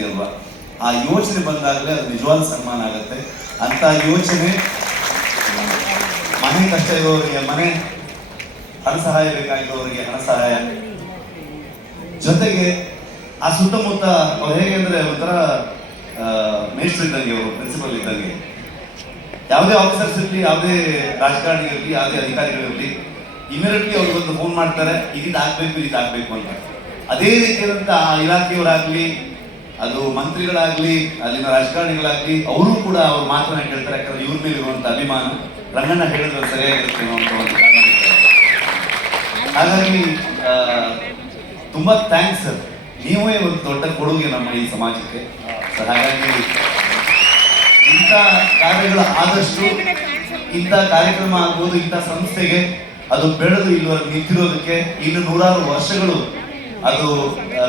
ಇದೆಯಲ್ವಾ, ಆ ಯೋಚನೆ ಬಂದಾಗಲೇ ಅದು ನಿಜವಾದ ಸನ್ಮಾನ ಆಗುತ್ತೆ. ಅಂತ ಯೋಚನೆ ಮನೆ ಕಷ್ಟ ಇರೋರಿಗೆ ಮನೆ, ಹಣ ಸಹಾಯ ಬೇಕಾಗಿರೋರಿಗೆ ಹಣ ಸಹಾಯ, ಜೊತೆಗೆ ಆ ಸುತ್ತಮುತ್ತ ಅವ್ರು ಹೇಗೆ ಅಂದ್ರೆ ಒಂಥರ ಮೇಸ್ಟ್ರು ಇದ್ದಂಗೆ, ಅವರು ಪ್ರಿನ್ಸಿಪಲ್ ಇದ್ದಂಗೆ. ಯಾವುದೇ ಆಫೀಸರ್ಸ್ ಇರಲಿ, ಯಾವುದೇ ರಾಜಕಾರಣಿಗಳಿರಲಿ, ಯಾವುದೇ ಅಧಿಕಾರಿಗಳಿರಲಿ, ಇಮಿಡಿಯೇಟ್ಲಿ ಅವ್ರಿಗೊಂದು ಫೋನ್ ಮಾಡ್ತಾರೆ, ಇದಾಗಬೇಕು ಇದಾಗಬೇಕು ಅಂತ. ಅದೇ ರೀತಿಯಾದಂಥ ಆ ಇಲಾಖೆಯವರಾಗಲಿ, ಅದು ಮಂತ್ರಿಗಳಾಗಲಿ, ಅಲ್ಲಿನ ರಾಜಕಾರಣಿಗಳಾಗಲಿ, ಅವರು ಕೂಡ ಅವ್ರ ಮಾತನ್ನ ಕೇಳ್ತಾರೆ. ಯಾಕಂದ್ರೆ ಇವ್ರ ಮೇಲೆ ಇರುವಂಥ ಅಭಿಮಾನ, ರಂಗಣ್ಣ ಹೇಳಿದ್ರೆ ಸರಿಯಾಗಿರುತ್ತೆ ಅಂತ ಒಂದು ಕಾರಣ ಇದೆ. ಹಾಗಾಗಿ ತುಂಬಾ ಥ್ಯಾಂಕ್ಸ್ ಸರ್, ನೀವೇ ಒಂದು ದೊಡ್ಡ ಕೊಡುಗೆ ನಮ್ಮ ಈ ಸಮಾಜಕ್ಕೆ. ಹಾಗಾಗಿ ಇಂಥ ಕಾರ್ಯಗಳು ಆದಷ್ಟು, ಇಂಥ ಕಾರ್ಯಕ್ರಮ ಆಗ್ಬೋದು, ಇಂಥ ಸಂಸ್ಥೆಗೆ ಅದು ಬೆಳೆದು ಇಲ್ಲಿವರೆಗೆ ನಿಂತಿರೋದಕ್ಕೆ, ಇನ್ನು 100 ವರ್ಷಗಳು ಅದು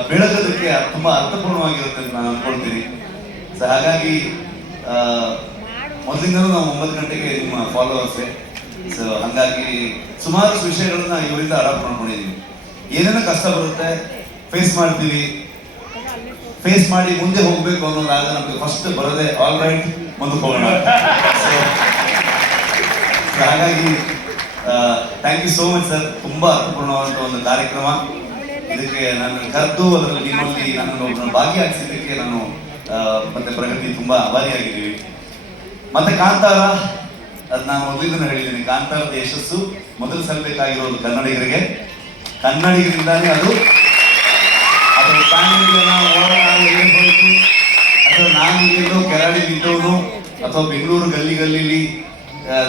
ಬೆಳಗೋದಕ್ಕೆ ತುಂಬಾ ಅರ್ಥಪೂರ್ಣವಾಗಿರುತ್ತೆ ಅಂತ ನಾನು ಅನ್ಕೊಳ್ತೀನಿ. ಸೊ ಹಾಗಾಗಿ ಮೊದಲಿಂದಲೂ ನಾವು 9 ಗಂಟೆಗೆ ನಿಮ್ಮ ಫಾಲೋವರ್ಸೇ. ಸೊ ಹಾಗಾಗಿ ಸುಮಾರು ವಿಷಯಗಳನ್ನ ಇವರಿಂದ ಅಡಾಪ್ಟ್ ಮಾಡ್ಕೊಂಡಿದ್ದೀವಿ. ಏನೇನೋ ಕಷ್ಟ ಬರುತ್ತೆ ಫೇಸ್ ಮಾಡ್ತೀವಿ, ಫೇಸ್ ಮಾಡಿ ಮುಂದೆ ಹೋಗ್ಬೇಕು ಅನ್ನೋದಾಗ ನಮ್ಗೆ ಫಸ್ಟ್ ಬರೋದೇ ಆಲ್ ರೈಟ್ ಮುಂದಕ್ಕೆ ಹೋಗೋಣ. ಹಾಗಾಗಿ thank you so much sir. ತುಂಬಾ ಅರ್ಥಪೂರ್ಣವಾದಂಥ ಒಂದು ಕಾರ್ಯಕ್ರಮ. ಇದಕ್ಕೆ ನನ್ನ ಕರೆದು ಅದರಲ್ಲಿ ನಿಮ್ಮಲ್ಲಿ ನನ್ನನ್ನು ಭಾಗಿಯಾಗಿಸಿದ್ದಕ್ಕೆ ನಾನು ಮತ್ತೆ ಪ್ರಗತಿ ತುಂಬಾ ಆಭಾರಿಯಾಗಿದ್ದೀವಿ. ಮತ್ತೆ ಕಾಂತಾರ, ಅದು ನಾನು ಮೊದಲಿಂದ ಹೇಳಿದ್ದೀನಿ, ಕಾಂತಾರದ ಯಶಸ್ಸು ಮೊದಲು ಸಲ್ಲಬೇಕಾಗಿರೋದು ಕನ್ನಡಿಗರಿಂದಾನೇ. ಅದು ಹೋಯ್ತು, ಅಥವಾ ನಾನು ಇಲ್ಲಿಂದೋ ಕೆರಾಡಿ ಬಿದ್ದವನು, ಅಥವಾ ಬೆಂಗಳೂರು ಗಲ್ಲಿಲಿ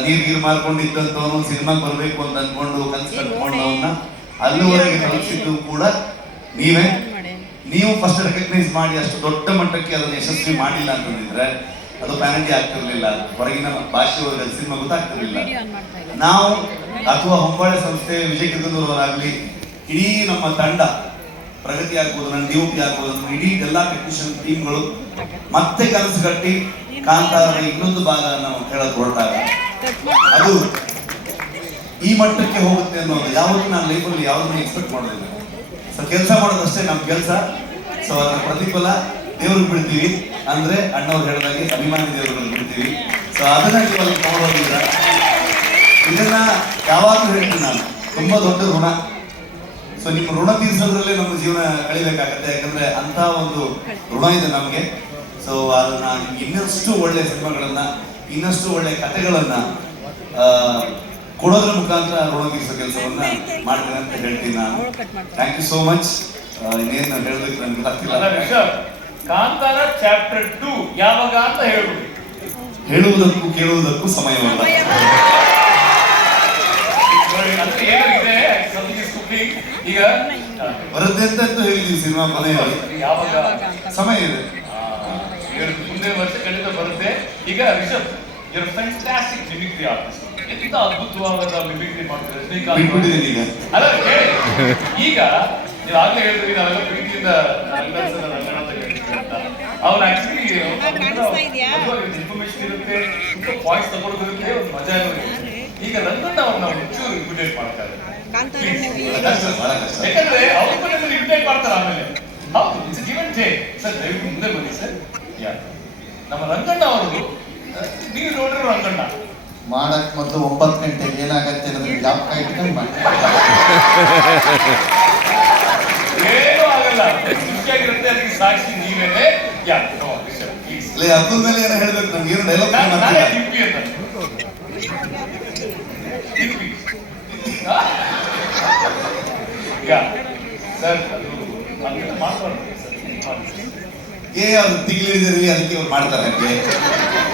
ನೀರು ಮಾರ್ಕೊಂಡಿದ್ದಂಥವನು ಸಿನಿಮಾಗೆ ಬರಬೇಕು ಅಂತ ಅಂದ್ಕೊಂಡು ಕನಸು ಕಟ್ಕೊಂಡವನ್ನ ಅಲ್ಲಿವರೆಗೆ ತಲುಪಿಸಿದ್ದು ಕೂಡ ನೀವೇ. ನೀವು ಫಸ್ಟ್ ರೆಕಗ್ನೈಸ್ ಮಾಡಿ ಅಷ್ಟು ದೊಡ್ಡ ಮಟ್ಟಕ್ಕೆ ಅದನ್ನು ಯಶಸ್ವಿ ಮಾಡಿಲ್ಲ ಅಂತಂದಿದ್ರೆ ಅದು ಪ್ಯಾನಲ್ಟಿ ಆಗ್ತಿರ್ಲಿಲ್ಲ, ಹೊರಗಿನ ಭಾಷೆ ಸಿನಿಮಾ ಗೊತ್ತಾಗ್ತಿರ್ಲಿಲ್ಲ. ನಾವು ಅಥವಾ ಹೊಂಬಾಳೆ ಸಂಸ್ಥೆ, ವಿಜಯ ಕಿರ್ಗದವರಾಗಲಿ, ಇಡೀ ನಮ್ಮ ತಂಡ, ಪ್ರಗತಿ ಆಗ್ಬೋದು, ನನ್ನ DOP ಆಗ್ಬೋದು, ಇಡೀ ಎಲ್ಲ ಟೆಕ್ನಿಷಿಯನ್ ಟೀಮ್ಗಳು ಮತ್ತೆ ಕನಸು ಕಟ್ಟಿ ಕಾಂತಾರದ ಇನ್ನೊಂದು ಭಾಗ ನಾವು ಹೇಳಕ್ ಹೊರಟಾಗ ಅದು ಈ ಮಟ್ಟಕ್ಕೆ ಹೋಗುತ್ತೆ ಅನ್ನೋದು ಯಾವತ್ತೂ ನಾನು ಲೈಫಲ್ಲಿ ಯಾವುದನ್ನು ಎಕ್ಸ್ಪೆಕ್ಟ್ ಮಾಡೋದಿಲ್ಲ. ಸೊ ಕೆಲಸ ಮಾಡೋದಷ್ಟೇ ನಮ್ಮ ಕೆಲಸ. ಸೊ ಅದರ ಪ್ರತಿಫಲ ದೇವ್ರಿಗೆ ಬಿಡ್ತೀವಿ, ಅಂದ್ರೆ ಅಣ್ಣವ್ರು ಹೇಳಿದಾಗೆ ಅಭಿಮಾನಿ ದೇವರಲ್ಲಿ ಬಿಡ್ತೀವಿ. ಸೊ ಅದನ್ನ ನೀವು ನೋಡೋದಿಲ್ಲ. ಇದನ್ನ ಯಾವಾಗಲೂ ಹೇಳ್ತೀನಿ ನಾನು, ತುಂಬಾ ದೊಡ್ಡ ಋಣ. ಸೊ ನಿಮ್ಮ ಋಣ ತೀರಿಸೋದ್ರಲ್ಲೇ ನಮ್ಮ ಜೀವನ ಕಳಿಬೇಕಾಗತ್ತೆ, ಯಾಕಂದ್ರೆ ಅಂತ ಒಂದು ಋಣ ಇದೆ ನಮಗೆ. ಸೊ ಅದನ್ನ ಇನ್ನಷ್ಟು ಒಳ್ಳೆ ಸಿನಿಮಾಗಳನ್ನ, ಇನ್ನಷ್ಟು ಒಳ್ಳೆ ಕಥೆಗಳನ್ನ ಕೊಡೋದ್ರ ಮುಖಾಂತರ ಋಣ ತೀರಿಸೋ ಕೆಲಸವನ್ನ ಮಾಡ್ತೇನೆ ಅಂತ ಹೇಳ್ತೀನಿ ನಾನು. Thank you so much. ಇನ್ನೇನು ಹೇಳೋದಕ್ಕೆ ನನ್ಗೆ ಗೊತ್ತಾಗ್ತಿಲ್ಲ. ಕಾಂತಾರ ಚಾಪ್ಟರ್ 2 ಯಾವಾಗ ಅಂತ ಹೇಳುವುದಕ್ಕೂ ಕೇಳುವುದಕ್ಕೂ ಸಮಯವಲ್ಲ. ಈಗ ಬರುತ್ತೆ ಅಂತ ಹೇಳಿದೀವಿ ಸಿನಿಮಾ ಮನೆಯಲ್ಲಿ, ಯಾವಾಗ ಸಮಯ ಇದೆ, ಮುಂದೆ ವರ್ಷ ಖಂಡಿತ ಬರುತ್ತೆ. ಈಗ Rishabh, you're a fantastic mimicry artist. ಎಂತ ಅದ್ಭುತವಾದ ಮಿಮಿಕ್ರಿ ಮಾಡ್ತಾರೆ ಬಿಟ್ಬಿಟ್ಟಿದ್ದೀನಿ ಈಗ. ಅಲ್ಲ ಈಗ ನೀವು ಆಗ್ಲೇ ಹೇಳಿದ್ರಿ, ನಾವೆಲ್ಲ ಪ್ರೀತಿಯಿಂದ ರಂಗಣ ಅಂತ ಕೇಳ್ತೀವಿ ಅಂತ. ಅವ್ನು ಆಕ್ಚುಲಿ ಇನ್ಫಾರ್ಮೇಶನ್ ಇರುತ್ತೆ, ವಾಯ್ಸ್ ತಗೊಳ್ಳೋದಿರುತ್ತೆ, ಒಂದು ಮಜಾ ಇರುತ್ತೆ. ಈಗ ರಂಗಣ್ಣ ಅವ್ರನ್ನ ಒಂಚೂರು ಇಮಿಟೇಟ್ ಮಾಡ್ತಾರೆ, ಯಾಕಂದ್ರೆ ಅವ್ರ ಇಮಿಟೇಟ್ ಮಾಡ್ತಾರೆ. ಆಮೇಲೆ ಹೌದು, it's give and take. Sir ದಯವಿಟ್ಟು ಮುಂದೆ ಬನ್ನಿ ಸರ್. ನಮ್ಮ ರಂಗಣ್ಣ ಅವರು, ನೀವು ನೋಡಿರೋ ರಂಗಣ್ಣ ಮಾಡಕ್ ಮೊದಲು 9 ಗಂಟೆಗೆ ಏನಾಗತ್ತೆ ಅನ್ನೋದ್ರ ಜ್ಞಾಪಕ ಇಟ್ಕೊಂಡು ಮಾಡಿ. ಏನೂ ಆಗಲ್ಲ, ಖುಷಿಯಾಗಿರುತ್ತೆ. ಅದಕ್ಕೆ ಸಾಕ್ಷಿ ನೀವೇನೆ. ಅದ್ರ ಮೇಲೆ ಏನೋ ಹೇಳ್ಬೇಕು, ನಮ್ಗೆ ಏನು ಡೈಲಾಗ್ ಟಿಪ್ಪಿ ಅಂತ ಟಿಪ್ಪಿ. ಈಗ ಸರ್ ಅದು ಹಂಗೆಲ್ಲ ಮಾಡ್ಬಾರ್ದು ಸರ್. ಅವ್ರು ತಿಗಿಲಿದ್ದೀರಿ, ಅದಕ್ಕೆ ಅವ್ರು ಮಾಡ್ತಾರೆ.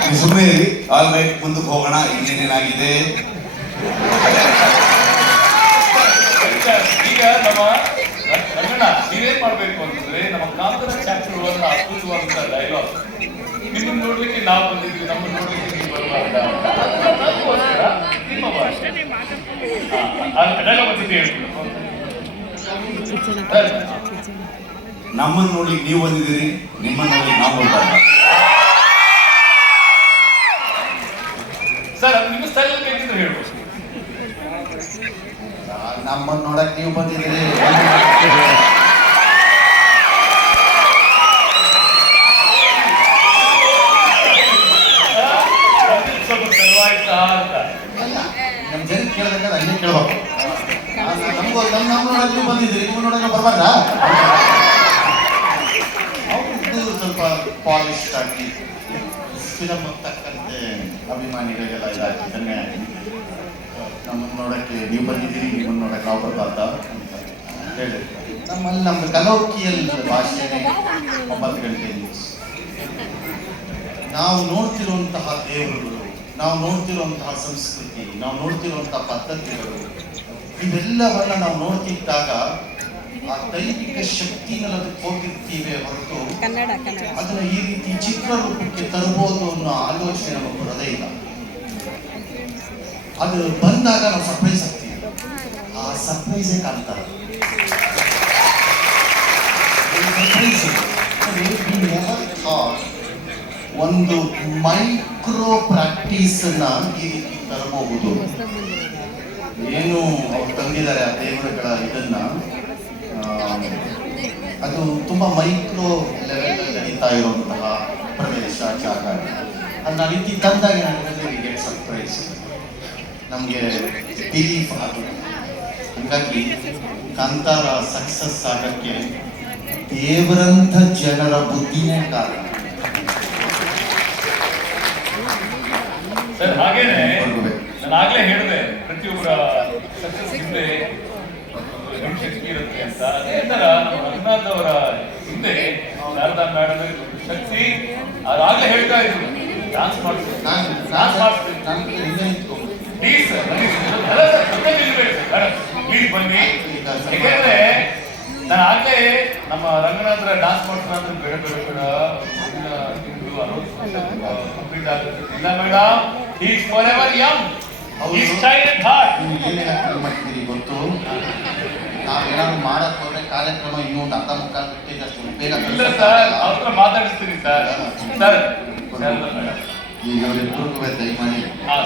ನೀವು ಸುಮ್ಮನೆ ಇರಿ, ಆಲ್ ರೈಟ್ ಮುಂದಕ್ಕೆ ಹೋಗೋಣ, ಇನ್ನೇನೇನಾಗಿದೆ. ಈಗ ನಮ್ಮ ರಂಗಣ್ಣ ನೀವೇನ್ ಮಾಡ್ಬೇಕು ಅಂತಂದ್ರೆ, ನಮ್ಮ ಕಾಂತಾರ ಚಾಪ್ಟರ್ ಒಳಗಡೆ ಅದ್ಭುತವಾದಂತ ಡೈಲಾಗ್, ನಿಮ್ಮನ್ನು ನೋಡ್ಲಿಕ್ಕೆ ನಾವು ಬಂದಿದ್ವಿ, ನಮ್ಮನ್ನು ನೋಡ್ಲಿಕ್ಕೆ ನೀವು ಬರಬಾರ್ದ, ನಿಮ್ಮ ಭಾಷೆ ಡೈಲಾಗ್ ಬಂದಿದ್ದು ಹೇಳ್ಬಿಟ್ಟು. ನಮ್ಮನ್ನು ನೋಡ್ಲಿಕ್ಕೆ ನೀವು ಬಂದಿದ್ದೀರಿ, ನಿಮ್ಮನ್ನು ನೋಡ್ಲಿಕ್ಕೆ ನಾವು ಬರ್ಬಾರ್ದ. ಸರ್ ಅದು ನಿಮ್ಮ ಸ್ಟೈಲ್ ಬೇಕಿದ್ರೆ ಹೇಳ್ಬೋದು. ನಮ್ಮನ್ನು ನೋಡಕ್ ನೀವು ಬಂದಿದ್ದೀರಿ, ಬರ್ಬಾರ್ದಾ ಅವ್ರದ್ದು ಸ್ವಲ್ಪ ಪಾಲಿಶ್ ಆಗಿ ಫಿಲಮ್ ತಕ್ಕಂತೆ ಅಭಿಮಾನಿಗಳಿಗೆಲ್ಲ ಇದಾಗಿ ಇದನ್ನೇ ನಮ್ಮನ್ನು ನೋಡಕ್ಕೆ ನೀವು ಬಂದಿದ್ದೀರಿ, ನಿಮ್ಮನ್ನು ನೋಡಕ್ಕೆ ನಾವು ಬರ್ಬಾರ್ದ ಅಂತ ಹೇಳಿರ್ತಾರೆ. ನಮ್ಮಲ್ಲಿ ನಮ್ದು ಕಲೋಕಿಯಲ್ ಭಾಷೆನೇ 9 ಗಂಟೆ ನ್ಯೂಸ್. ನಾವು ನೋಡ್ತಿರುವಂತಹ ದೇವರುಗಳು, ನಾವು ನೋಡ್ತಿರುವಂತಹ ಸಂಸ್ಕೃತಿ, ನಾವು ನೋಡ್ತಿರುವಂತಹ ಪದ್ಧತಿಗಳು, ಇವೆಲ್ಲವನ್ನ ನಾವು ನೋಡ್ತಿದ್ದಾಗ ಆ ದೈವಿಕ ಶಕ್ತಿನಲ್ಲಿ ಅದಕ್ಕೆ ಹೋಗಿರ್ತೀವಿ ಹೊರತು ಅದನ್ನ ಈ ರೀತಿ ಚಿತ್ರ ರೂಪಕ್ಕೆ ತರಬಹುದು ಅನ್ನೋ ಆಲೋಚನೆ ನಮಗೆ ಬರೋದೇ ಇಲ್ಲ. ಅದು ಬಂದಾಗ ನಾವು ಸರ್ಪ್ರೈಸ್ ಆಗ್ತೀವಿ. ಆ ಸರ್ಪ್ರೈಸೇ ಕಾಣ್ತಾರೆ. ಒಂದು ಮೈಕ್ರೋ ಪ್ರಾಕ್ಟೀಸ್ ಅನ್ನ ಈ ರೀತಿ ತರಬಹುದು. ಏನು ಅವ್ರು ತಂದಿದ್ದಾರೆ ಆ ದೇವರುಗಳ ಇದನ್ನ, ಅದು ತುಂಬಾ ಮೈಕ್ರೋ ಲೆವೆಲ್ ನಡೀತಾ ಇರುವಂತಹ ಪ್ರದೇಶ, ಜಾಗ. ಅದನ್ನ ರೀತಿ ತಂದಾಗ ನನಗೆ ಸರ್ಪ್ರೈಸ್, ನಮಗೆ ಬಿಲೀಫ್ ಅದು. ಹಾಗಾಗಿ ಕಾಂತಾರ ಸಕ್ಸಸ್ ಆಗಕ್ಕೆ ದೇವರಂಥ ಜನರ ಬುದ್ಧಿನೇ ಕಾರಣ. ಸರ್ ಹಾಗೇನೆ ನಾನು ಆಗ್ಲೇ ಹೇಳಿದೆ, ಪ್ರತಿಯೊಬ್ಬರ ಸಕ್ಸಸ್ ಹಿಂದೆ ಒಂದು ಶಕ್ತಿ ಇರುತ್ತೆ ಅಂತ. ಅದೇ ತರ ನಮ್ಮ ರಘುನಾಥ್ ಅವರ ಹಿಂದೆ ಶಾರದಾ ಮೇಡಮ್ ಶಕ್ತಿ, ಅದಾಗ್ಲೇ ಹೇಳ್ತಾ ಇದ್ರು ಡಾನ್ಸ್ ಮಾಡ್ತೀನಿ, ಡಾನ್ಸ್ ಮಾಡ್ತೀನಿ ಪ್ಲೀಸ್ ಪ್ಲೀಸ್ ಬನ್ನಿ. ಯಾಕೆಂದ್ರೆ ನಾನು ಆಗ್ಲೇ ನಮ್ಮ ರಂಗನಾಥರ ಡಾನ್ಸ್ ಮಾಡ್ತಾರ ಅಂದ್ರೆ ಬೇಡ ಬೇಡ ಬೇಡ ಕಂಪ್ಲೀಟ್ ಆಗುತ್ತೆ. ಇಲ್ಲ madam, is for ever Young, is child heart. ಏನೇ ಮಾಡ್ತೀರಿ ಗೊತ್ತು, ನಾವೇನಾದ್ರು ಮಾಡಕ್ ಹೋದ್ರೆ ಕಾರ್ಯಕ್ರಮ ಇನ್ನೂ ಒಂದು ಅರ್ಧ ಮುಕ್ಕಾಲು ಗಂಟೆಗಷ್ಟು ಬೇಗ. ಇಲ್ಲ ಸರ್, ಅವ್ರ ಮಾತಾಡಿಸ್ತೀನಿ ಸರ್. ಸರ್ ಮೇಡಮ್ ಈಗ ಅವರಿಬ್ಬರಿಗೂ ದಯಮಾಡಿ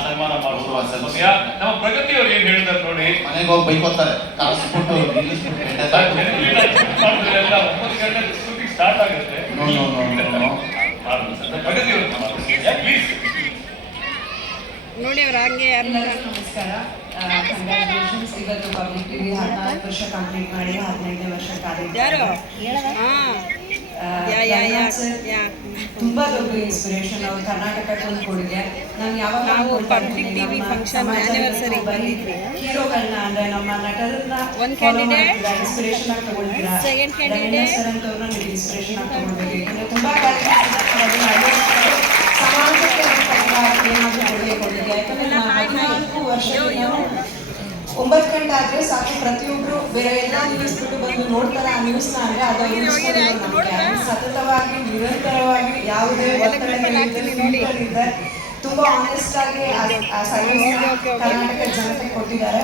ಸನ್ಮಾನ ಮಾಡುವ ಸಮಯ. ನಮ್ಮ ಪ್ರಗತಿ ಅವ್ರು ಏನ್ ಹೇಳಿದಾರೆ ನೋಡಿ, ಮನೆಗೆ ಹೋಗಿ ಬೈಕೋತಾರೆ, ಕಾಣಿಸ್ಬಿಟ್ಟು ಇಂಗ್ಲಿಷ್ ಎಲ್ಲ 9 ಗಂಟೆ ಶೂಟಿಂಗ್ ಸ್ಟಾರ್ಟ್ ಆಗುತ್ತೆ. ಪ್ರಗತಿ ಅವರು ಪ್ಲೀಸ್ ನೋಡಿ ಅವ್ರು ಹಂಗೆ. ನಮಸ್ಕಾರ, ಕಂಗ್ರ್ಯಾಚುಲೇಷನ್ಸ್. ಇವತ್ತು ಪಬ್ಲಿಕ್ ಟಿವಿ 14 ವರ್ಷ ಕಂಪ್ಲೀಟ್ ಮಾಡಿ 15ನೇ ವರ್ಷ ತುಂಬಾ ದೊಡ್ಡ ಇನ್ಸ್ಪಿರೇಷನ್. ಅವ್ರು ಕರ್ನಾಟಕಕ್ಕೆ ಒಂದು ಕೊಡುಗೆ. ನಾನು ಯಾವಾಗ ಪಬ್ಲಿಕ್ ಟಿವಿ ಫಂಕ್ಷನ್ ಆನಿವರ್ಸರಿ ಬಂದಿದ್ವಿ. ಹೀರೋಗಳನ್ನ ಅಂದ್ರೆ ನಮ್ಮ ನಟರನ್ನ ಒಂದು ಕ್ಯಾಂಡಿಡೇಟ್ ಇನ್ಸ್ಪಿರೇಷನ್ ಆಗಿ ತಗೊಳ್ತೀರಾ, ಸೆಕೆಂಡ್ ಕ್ಯಾಂಡಿಡೇಟ್ ಅಂತವ್ರನ್ನ ನೀವು ಇನ್ಸ್ಪಿರೇಷನ್ ಆಗಿ ತಗೊಳ್ಬೇಕು. ಯಾಕಂದ್ರೆ ತುಂಬಾ ಸಮಾಜಕ್ಕೆ ಏನಾದರೂ ಕೊಡುಗೆ ಕೊಟ್ಟಿದೆ. ಯಾಕಂದ್ರೆ 14 ವರ್ಷದಿಂದ 9 ಗಂಟೆ ಆದ್ರೆ ಸಾಕು, ಪ್ರತಿಯೊಬ್ರು ಬೇರೆ ಎಲ್ಲ ನ್ಯೂಸ್ ಬಿಟ್ಟು ಬಂದು ನೋಡ್ತಾರೆ ಆ ನ್ಯೂಸ್ನ. ಅಂದ್ರೆ ಅದು ಸತತವಾಗಿ ನಿರಂತರವಾಗಿ ಯಾವುದೇ ಒತ್ತಡಗಳಿದೆ ತುಂಬಾ ಆನೆಸ್ಟ್ ಆಗಿ ಆ ಸರ್ವಿಸ್ ಕರ್ನಾಟಕ ಜನತೆ ಕೊಟ್ಟಿದ್ದಾರೆ.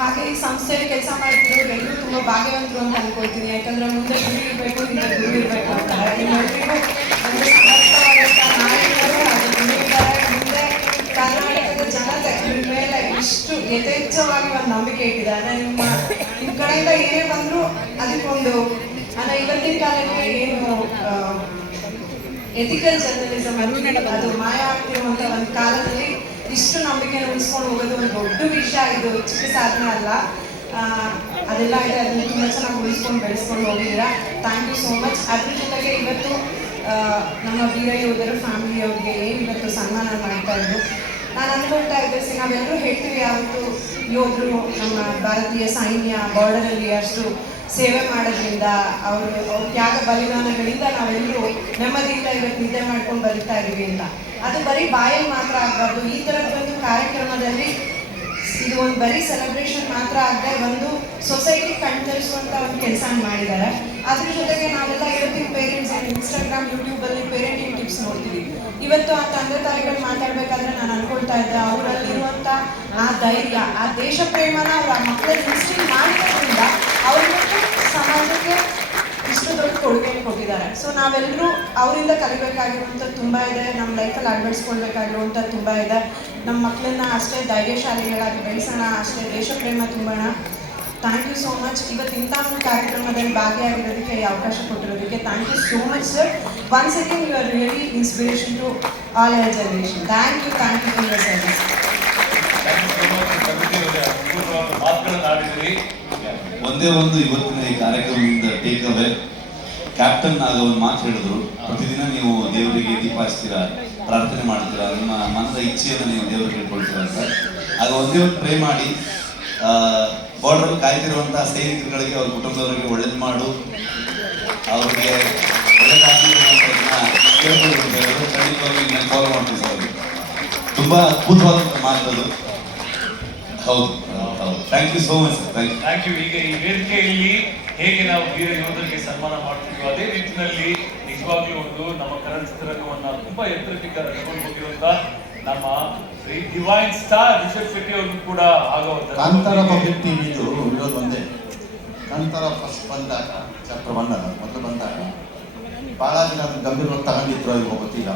ಹಾಗೆ ಈ ಸಂಸ್ಥೆಯಲ್ಲಿ ಕೆಲಸ ಮಾಡ್ತಿರೋರು ಎಲ್ಲರೂ ತುಂಬಾ ಭಾಗ್ಯವಂತರು ಅಂತ ಅನ್ಕೊಳ್ತೀನಿ. ಯಾಕಂದ್ರೆ ಮುಂದೆ ಗುರಿ ಇರಬೇಕು, ಹಿಂದೆ ಗುರು ಇರಬೇಕು ಅಂತಾರೆ. ನಿಮ್ಮೆಲ್ಲರಿಗೂ ಒಂದು ಸಮರ್ಥವಾದಂತಹ ನಾಯಕರು ಅದು ಮುಂದೆ ಕರ್ನಾಟಕದ ಜನತೆ ನಿಮ್ಮ ಮೇಲೆ ಇಷ್ಟು ಯಥೇಚ್ಛವಾಗಿ ಒಂದು ನಂಬಿಕೆ ಇಟ್ಟಿದ್ದಾರೆ. ನಿಮ್ಮ ಕಡೆಯಿಂದ ಏನೇ ಬಂದರೂ ಅದಕ್ಕೊಂದು ಅಂದ್ರೆ ಇವತ್ತಿನ ಕಾಲಕ್ಕೆ ಏನು ಎಥಿಕಲ್ ಜರ್ನಲಿಸಮ್ ಅದು ಮಾಯ ಆಗ್ತಿರುವಂತ ಒಂದು ಕಾಲದಲ್ಲಿ ಇಷ್ಟು ನಂಬಿಕೆಯನ್ನು ಉಳಿಸ್ಕೊಂಡು ಹೋಗೋದು ಒಂದು ದೊಡ್ಡ ವಿಷಯ. ಇದು ಚಿಕ್ಕ ಸಾಧನೆ ಅಲ್ಲ, ಅದೆಲ್ಲ ಇದೆ. ಅದನ್ನ ತುಂಬ ಚೆನ್ನಾಗಿ ಉಳಿಸ್ಕೊಂಡು ಬೆಳೆಸ್ಕೊಂಡು ಹೋಗಿದ್ದೀರಾ. Thank you so much. ಅದ್ರ ಜೊತೆಗೆ ಇವತ್ತು ನಮ್ಮ ವೀರ ಯೋಧರ ಫ್ಯಾಮಿಲಿಯವ್ರಿಗೆ ಏನು ಇವತ್ತು ಸನ್ಮಾನ ಮಾಡ್ತಾ ಇದ್ರು. ನಾನು ಅನ್ಕೊಳ್ತಾ ಇದ್ದೆ, ನಾವೆಲ್ಲರೂ ಹೇಳ್ತೀವಿ ಯಾವತ್ತು ಯೋಧರು ನಮ್ಮ ಭಾರತೀಯ ಸೈನ್ಯ ಬಾರ್ಡರಲ್ಲಿ ಅಷ್ಟು ಸೇವೆ ಮಾಡೋದ್ರಿಂದ ಅವ್ರ ತ್ಯಾಗ ಬಲಿದಾನಗಳಿಂದ ನಾವೆಲ್ಲರೂ ನೆಮ್ಮದಿಯಿಂದ ಇವತ್ತು ನಿದ್ದೆ ಮಾಡ್ಕೊಂಡು ಬದುಕ್ತಾ ಇದೀವಿ ಅಂತ. ಅದು ಬರೀ ಬಾಯಲ್ಲಿ ಮಾತ್ರ ಆಗಬಾರ್ದು. ಈ ಥರದ್ದೊಂದು ಕಾರ್ಯಕ್ರಮದಲ್ಲಿ ಇದು ಒಂದು ಬರೀ ಸೆಲೆಬ್ರೇಷನ್ ಮಾತ್ರ ಆಗದೆ ಒಂದು ಸೊಸೈಟಿ ಕಣ್ತರಿಸುವಂಥ ಒಂದು ಕೆಲಸ ಮಾಡಿದ್ದಾರೆ. ಅದ್ರ ಜೊತೆಗೆ ನಾವೆಲ್ಲ ಇವತ್ತಿನ ಪೇರೆಂಟ್ಸ್ ಇನ್ಸ್ಟಾಗ್ರಾಮ್ ಯೂಟ್ಯೂಬಲ್ಲಿ ಪೇರೆಂಟಿಂಗ್ ಟಿಪ್ಸ್ ನೋಡ್ತೀವಿ. ಇವತ್ತು ಆ ತಂದೆ ತಾಯಿಗಳು ಮಾತಾಡ್ಬೇಕಾದ್ರೆ ನಾನು ಅನ್ಕೊಳ್ತಾ ಇದ್ದೆ, ಅವರಲ್ಲಿರುವಂಥ ಆ ಧೈರ್ಯ, ಆ ದೇಶ ಪ್ರೇಮನ ಅವ್ರ ಮಕ್ಕಳಲ್ಲಿ ಇನ್ಸ್ಟಿಲ್ ಮಾಡಿರೋದ್ರಿಂದ ಅವ್ರಿಗೆ ಸಮಾಜಕ್ಕೆ ಇಷ್ಟು ದೊಡ್ಡ ಕೊಡುಗೆ ಕೊಟ್ಟಿದ್ದಾರೆ. ಸೊ ನಾವೆಲ್ಲರೂ ಅವರಿಂದ ಕಲಿಬೇಕಾಗಿರುವಂಥದ್ದು ತುಂಬ ಇದೆ, ನಮ್ಮ ಲೈಫಲ್ಲಿ ಅಳವಡಿಸ್ಕೊಳ್ಬೇಕಾಗಿರುವಂಥದ್ದು ತುಂಬ ಇದೆ. ನಮ್ಮ ಮಕ್ಕಳನ್ನ ಅಷ್ಟೇ ಧೈರ್ಯಶಾಲಿಗಳಾಗಿ ಬೆಳೆಸೋಣ, ಅಷ್ಟೇ ದೇಶ ಪ್ರೇಮ ತುಂಬೋಣ. Thank you so much. ಇವತ್ತು ಇಂಥ ಒಂದು ಕಾರ್ಯಕ್ರಮದಲ್ಲಿ ಭಾಗಿಯಾಗಿರೋದಕ್ಕೆ ಈ ಅವಕಾಶ ಕೊಟ್ಟಿರೋದಕ್ಕೆ thank you so much sir. Once again you are really inspiration to all our generation. Thank you for your service. ಮಾತುಗಳನ್ನು ಆಡಿದ್ರಿ. ಒಂದೇ ಒಂದು ಇವತ್ತಿನ ಈ ಕಾರ್ಯಕ್ರಮದಿಂದ ಟೇಕ್ ಅವೇ, ಕ್ಯಾಪ್ಟನ್ ಆಗ ಒಂದು ಮಾತು ಹೇಳಿದ್ರು, ಪ್ರತಿದಿನ ನೀವು ದೇವರಿಗೆ ದೀಪ ಹಚ್ತೀರಾ, ಪ್ರಾರ್ಥನೆ ಮಾಡ್ತೀರಾ, ನಿಮ್ಮ ಮನದ ಇಚ್ಛೆಯನ್ನು ನೀವು ದೇವರಿಗೆ ಹೇಳ್ಕೊಳ್ತೀರಾ ಅಂತ. ಆಗ ಒಂದೇ ಒಂದು ಪ್ರೇ ಮಾಡಿ, ಬಾರ್ಡರ್ ಕಾಯ್ತಿರುವಂತಹ ಸೈನಿಕರುಗಳಿಗೆ, ಅವ್ರ ಕುಟುಂಬದವರಿಗೆ ಒಳ್ಳೇದು ಮಾಡು, ಅವ್ರಿಗೆ ಒಳ್ಳೇದಾಗಲಿ ಕೇಳ್ಕೊಳ್ತಾರೆ. ಖಂಡಿತವಾಗಿ ನಾನು ಫಾಲೋ ಮಾಡ್ತೀವಿ ಸರ್. ಅವ್ರಿಗೆ ತುಂಬಾ ಅದ್ಭುತವಾದಂಥ ಮಾತದು. ಹೌದು ಹೌದು. Thank you so much sir. Thank you. ಈಗ ಈ ವೇದಿಕೆಯಲ್ಲಿ ಹೇಗೆ ನಾವು ವೀರ ಯೋಧರಿಗೆ ಸನ್ಮಾನ ಮಾಡ್ತೀವಿ, ಅದೇ ನಿಟ್ಟಿನಲ್ಲಿ ನಿಜವಾಗ್ಲೂ ಒಂದು ನಮ್ಮ ಕನ್ನಡ ಚಿತ್ರರಂಗವನ್ನ ತುಂಬಾ ಎತ್ತರಕ್ಕೆ ಕರ್ಕೊಂಡು ಹೋಗಿರುವಂತ ನಮ್ಮ ಡಿವೈನ್ ಸ್ಟಾರ್ ರಿಷಬ್ ಶೆಟ್ಟಿ ಅವರು ಕೂಡ ಆಗೋ ಕಾಂತಾರ ಪಬ್ಲಿಕ್ ಟಿವಿದು ಇರೋದು ಒಂದೇ. ಕಾಂತಾರ ಫಸ್ಟ್ ಬಂದಾಗ ಚಾಪ್ಟರ್ 1 ಮೊದಲು ಬಂದಾಗ ಭಾಳ ಜನ ಗಂಭೀರವಾಗಿ ತಗೊಂಡಿದ್ರು, ಈಗ ಗೊತ್ತಿಲ್ಲ.